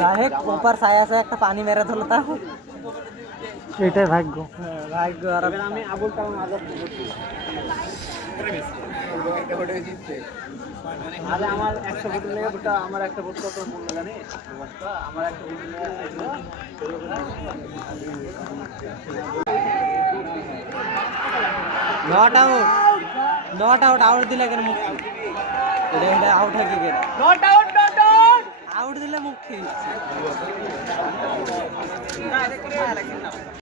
যাই হোক ওপার ছায়া আছে একটা পানি মেরে ধরলো তা এটাই ভাগ্য। ভাগ্য। আর আমি আবুল কালাম আজাদ করছি আরে আমার 100 ভোটের লেগে ভোটটা আমার একটা ভোট কত মূল্য জানিস আমার একটা vote not out not out out দিলে কেন মুক্তি এটা আউট হয়ে গেল নট আউট আউট দিলে মুক্তি